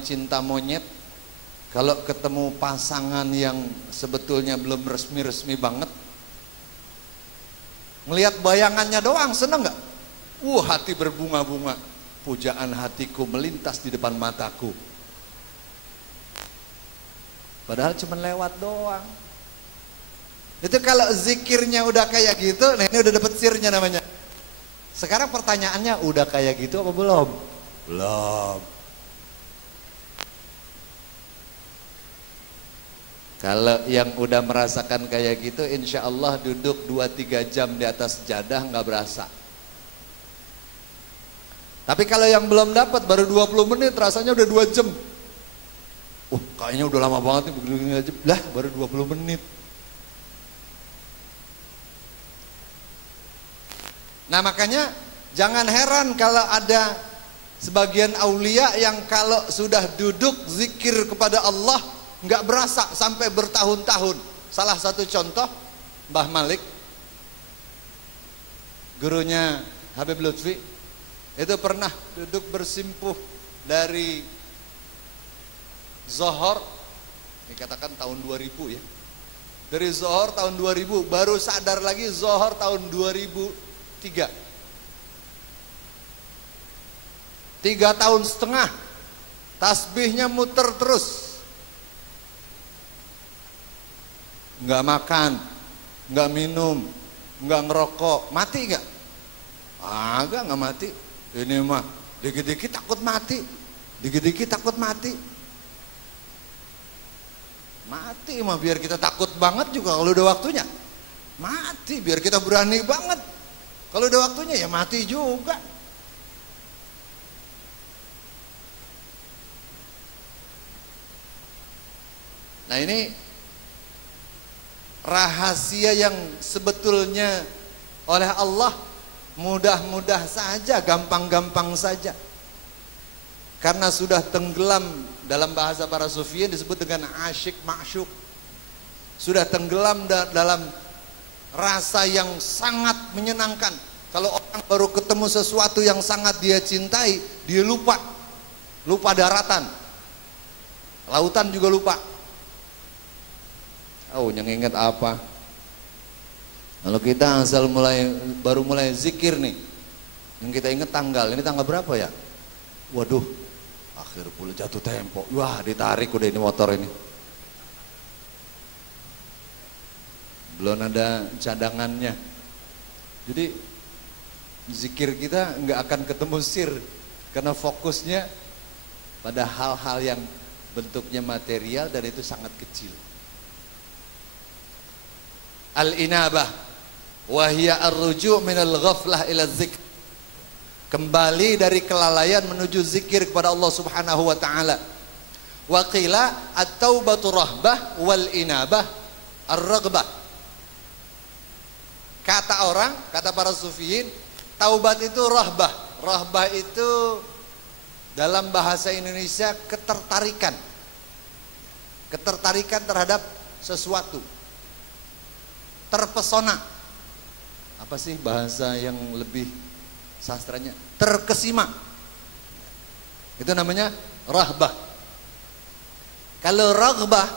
cinta monyet, kalau ketemu pasangan yang sebetulnya belum resmi-resmi banget, ngelihat bayangannya doang seneng nggak? Hati berbunga-bunga, pujaan hatiku melintas di depan mataku. Padahal cuma lewat doang. Itu kalau zikirnya udah kayak gitu, nah ini udah dapet sirnya namanya. Sekarang pertanyaannya, udah kayak gitu apa belum? Belum. Kalau yang udah merasakan kayak gitu, insya Allah duduk 2-3 jam di atas sejadah nggak berasa. Tapi kalau yang belum dapat baru 20 menit rasanya udah 2 jam. Kayaknya udah lama banget nih, begini aja. Lah baru 20 menit. Nah makanya jangan heran kalau ada sebagian aulia yang kalau sudah duduk zikir kepada Allah nggak berasa sampai bertahun-tahun. Salah satu contoh Mbah Malik, gurunya Habib Lutfi, itu pernah duduk bersimpuh dari Zohor, dikatakan tahun 2000 ya. Dari Zohor tahun 2000 baru sadar lagi Zohor tahun 2003. 3 tahun setengah tasbihnya muter terus, nggak makan, nggak minum, nggak ngerokok. Mati nggak? Nggak mati. Ini mah dikit-dikit takut mati, dikit-dikit takut mati. Mati mah biar kita takut banget juga kalau udah waktunya. Mati biar kita berani banget. Kalau udah waktunya ya mati juga. Nah ini rahasia yang sebetulnya oleh Allah mudah-mudah saja, gampang-gampang saja. Karena sudah tenggelam, dalam bahasa para sufiyin disebut dengan asyik ma'syuk. Sudah tenggelam dalam rasa yang sangat menyenangkan. Kalau orang baru ketemu sesuatu yang sangat dia cintai, dia lupa daratan, lautan juga lupa. Yang ingat apa? Kalau kita asal baru mulai zikir nih, yang kita ingat tanggal, ini tanggal berapa ya? Waduh, akhir pula jatuh tempo. Wah, ditarik udah ini motor ini. Belum ada cadangannya. Jadi zikir kita nggak akan ketemu sir, karena fokusnya pada hal-hal yang bentuknya material dan itu sangat kecil. Al-inabah wa hiya ar-ruju' min al-ghaflah ila dzikr. Kembali dari kelalaian menuju zikir kepada Allah Subhanahu wa taala. Wa qila at-taubatu rahbah wal inabah ar-raghbah. Kata orang, kata para sufiyin, taubat itu rahbah. Rahbah itu dalam bahasa Indonesia ketertarikan. Ketertarikan terhadap sesuatu. Terpesona. Apa sih bahasa yang lebih sastranya? Terkesima. Itu namanya rahbah. Kalau raghbah,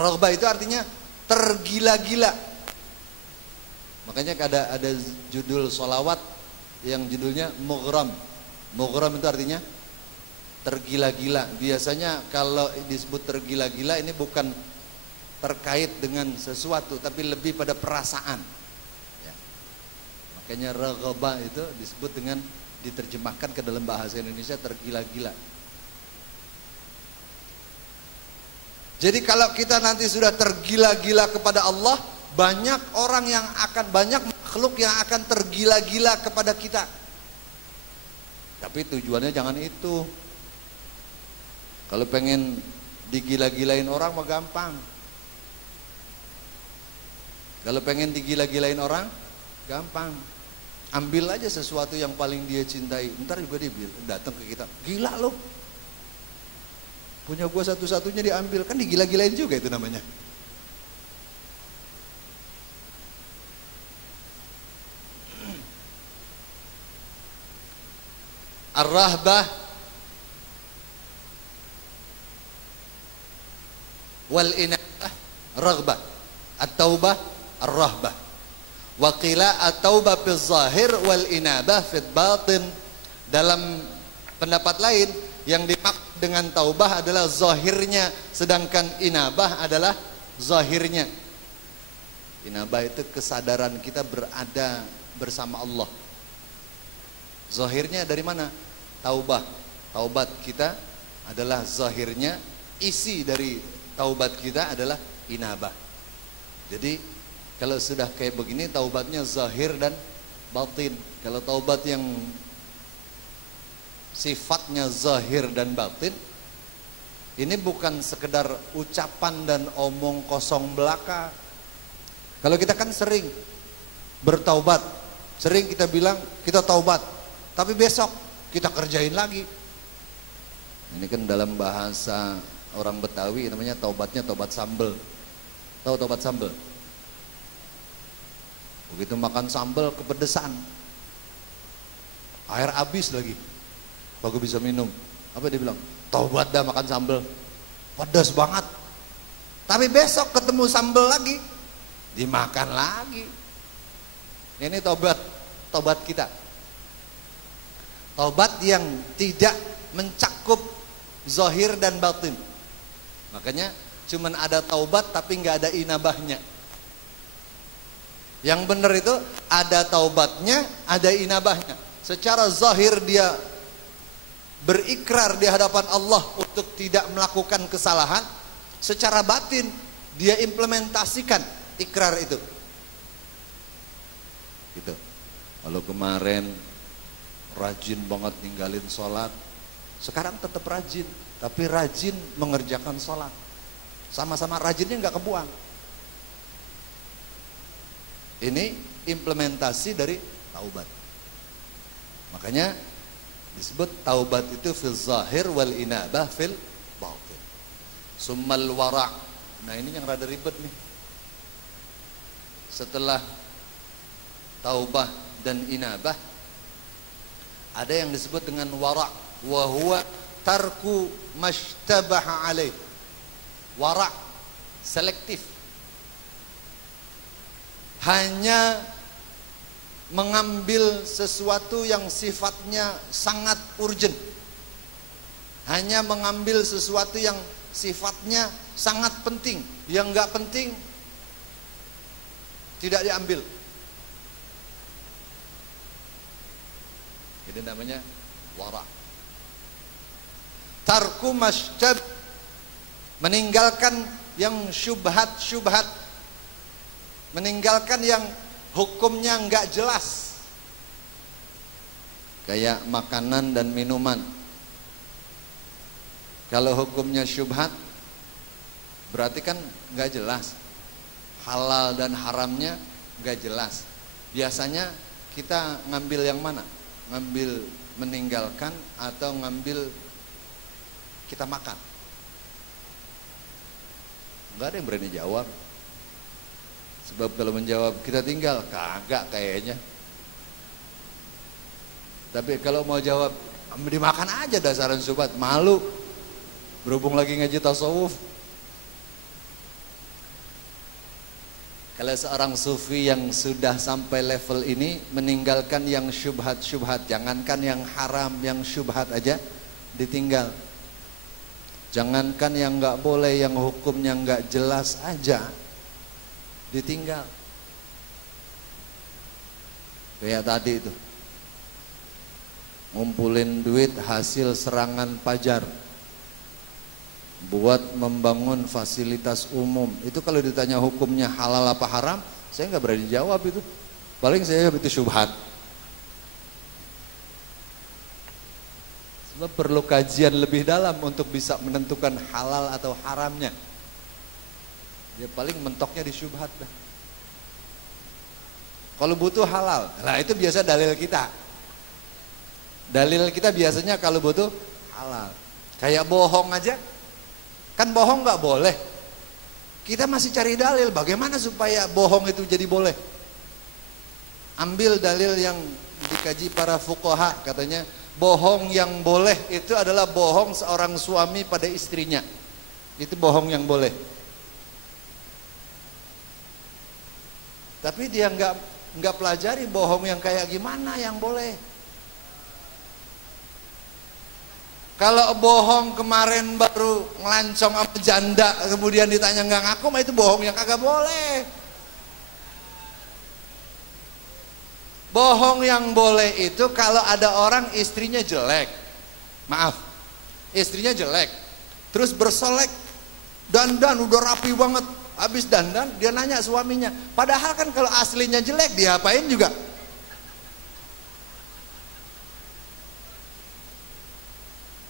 raghbah itu artinya tergila-gila. Makanya ada judul sholawat yang judulnya mughram. Mughram itu artinya tergila-gila. Biasanya kalau disebut tergila-gila ini bukan terkait dengan sesuatu, tapi lebih pada perasaan ya. Makanya raghbah itu disebut dengan, diterjemahkan ke dalam bahasa Indonesia tergila-gila. Jadi kalau kita nanti sudah tergila-gila kepada Allah, banyak orang yang akan, banyak makhluk yang akan tergila-gila kepada kita. Tapi tujuannya jangan itu. Kalau pengen digila-gilain orang mah gampang. Kalau pengen digila-gilain orang, gampang. Ambil aja sesuatu yang paling dia cintai. Ntar juga dia datang ke kita, gila loh. Punya gua satu-satunya diambil, kan digila-gilain juga itu namanya. Ar-rahbah wal inabah raghbah, at-taubah ar-rahbah. Wa qila at-taubah fil zahir wal inabah fil batin. Dalam pendapat lain, yang dimaksud dengan taubah adalah zahirnya, sedangkan inabah adalah zahirnya. Inabah itu kesadaran kita berada bersama Allah. Zahirnya dari mana? Taubah. Taubat kita adalah zahirnya, isi dari taubat kita adalah inabah. Jadi kalau sudah kayak begini, taubatnya zahir dan batin. Kalau taubat yang sifatnya zahir dan batin, ini bukan sekedar ucapan dan omong kosong belaka. Kalau kita kan sering bertaubat, sering kita bilang kita taubat, tapi besok kita kerjain lagi. Ini kan dalam bahasa orang Betawi namanya taubatnya taubat sambel. Tahu taubat sambel? Begitu makan sambel kepedesan, air habis lagi, baru bisa minum. Apa dia bilang? Taubat dah makan sambel, pedas banget. Tapi besok ketemu sambel lagi, dimakan lagi. Ini taubat kita. Taubat yang tidak mencakup zahir dan batin. Makanya cuman ada taubat tapi nggak ada inabahnya. Yang benar itu ada taubatnya, ada inabahnya. Secara zahir dia berikrar di hadapan Allah untuk tidak melakukan kesalahan. Secara batin dia implementasikan ikrar itu. Gitu. Kalau kemarin rajin banget ninggalin sholat, sekarang tetap rajin, tapi rajin mengerjakan sholat. Sama-sama rajinnya nggak kebuang. Ini implementasi dari taubat. Makanya disebut taubat itu fil zahir wal inabah fil batin. Summal wara'. Nah ini yang rada ribet nih. Setelah taubah dan inabah, ada yang disebut dengan wara', wa huwa tarku mashtabaha alaih. Wara' selektif, hanya mengambil sesuatu yang sifatnya sangat urgent, hanya mengambil sesuatu yang sifatnya sangat penting, yang nggak penting tidak diambil. Ini namanya wara'. Tarku masytab, meninggalkan yang syubhat-syubhat, meninggalkan yang hukumnya nggak jelas, kayak makanan dan minuman. Kalau hukumnya syubhat, berarti kan nggak jelas, halal dan haramnya nggak jelas. Biasanya kita ngambil yang mana? Ngambil meninggalkan atau ngambil kita makan? Nggak ada yang berani jawab. Sebab kalau menjawab kita tinggal, kagak kayaknya. Tapi kalau mau jawab dimakan aja dasaran sobat, malu. Berhubung lagi ngaji tasawuf. Kalau seorang sufi yang sudah sampai level ini, meninggalkan yang syubhat-syubhat, jangankan yang haram, yang syubhat aja ditinggal. Jangankan yang nggak boleh, yang hukumnya nggak jelas aja ditinggal. Kayak tadi itu, ngumpulin duit hasil serangan pajar buat membangun fasilitas umum. Itu kalau ditanya hukumnya halal apa haram, saya nggak berani jawab itu. Paling saya jawab itu syubhat. Sebab perlu kajian lebih dalam untuk bisa menentukan halal atau haramnya. Ya paling mentoknya di syubhat dah. Kalau butuh halal, nah itu biasa dalil kita. Dalil kita biasanya kalau butuh halal. Kayak bohong aja, kan bohong nggak boleh. Kita masih cari dalil, bagaimana supaya bohong itu jadi boleh. Ambil dalil yang dikaji para fuqaha, katanya bohong yang boleh itu adalah bohong seorang suami pada istrinya. Itu bohong yang boleh. Tapi dia nggak pelajari bohong yang kayak gimana yang boleh. Kalau bohong kemarin baru ngelancong sama janda, kemudian ditanya nggak ngaku, mah itu bohong yang kagak boleh. Bohong yang boleh itu kalau ada orang istrinya jelek, maaf, istrinya jelek, terus bersolek, dandan udah rapi banget, habis dandan dia nanya suaminya, padahal kan kalau aslinya jelek diapain juga.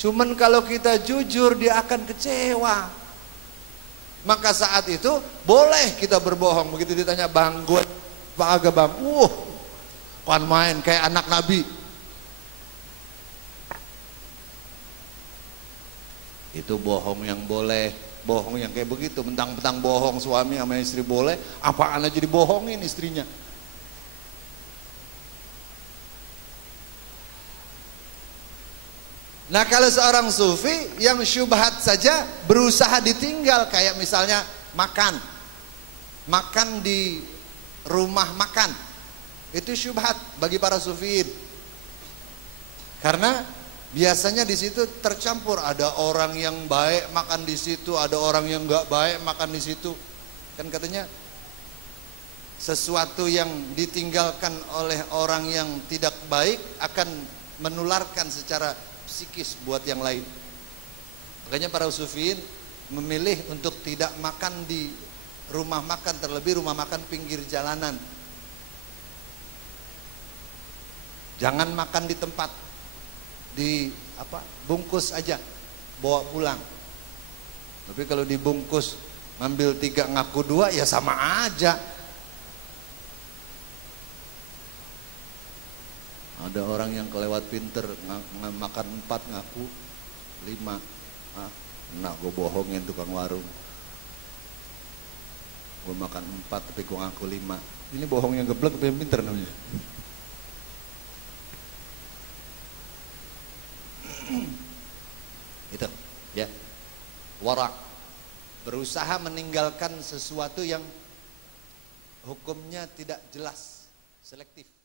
Cuman kalau kita jujur dia akan kecewa. Maka saat itu boleh kita berbohong. Begitu ditanya, bang gue apa agak bang, kan main kayak anak nabi. Itu bohong yang boleh. Bohong yang kayak begitu, mentang-mentang bohong suami sama istri boleh, apaan aja dibohongin istrinya. Nah kalau seorang sufi yang syubhat saja berusaha ditinggal, kayak misalnya makan di rumah makan, itu syubhat bagi para sufiin. Karena biasanya di situ tercampur, ada orang yang baik makan di situ, ada orang yang nggak baik makan di situ. Kan katanya sesuatu yang ditinggalkan oleh orang yang tidak baik akan menularkan secara psikis buat yang lain. Makanya para sufiin memilih untuk tidak makan di rumah makan, terlebih rumah makan pinggir jalanan. Jangan makan di tempat, bungkus aja, bawa pulang. Tapi kalau dibungkus ngambil 3 ngaku 2 ya sama aja. Ada orang yang kelewat pinter, makan 4 ngaku 5. Nah gue bohongin tukang warung, gue makan 4 tapi gue ngaku 5. Ini bohong yang geblek tapi yang pinter namanya. Itu ya, warak, berusaha meninggalkan sesuatu yang hukumnya tidak jelas, selektif.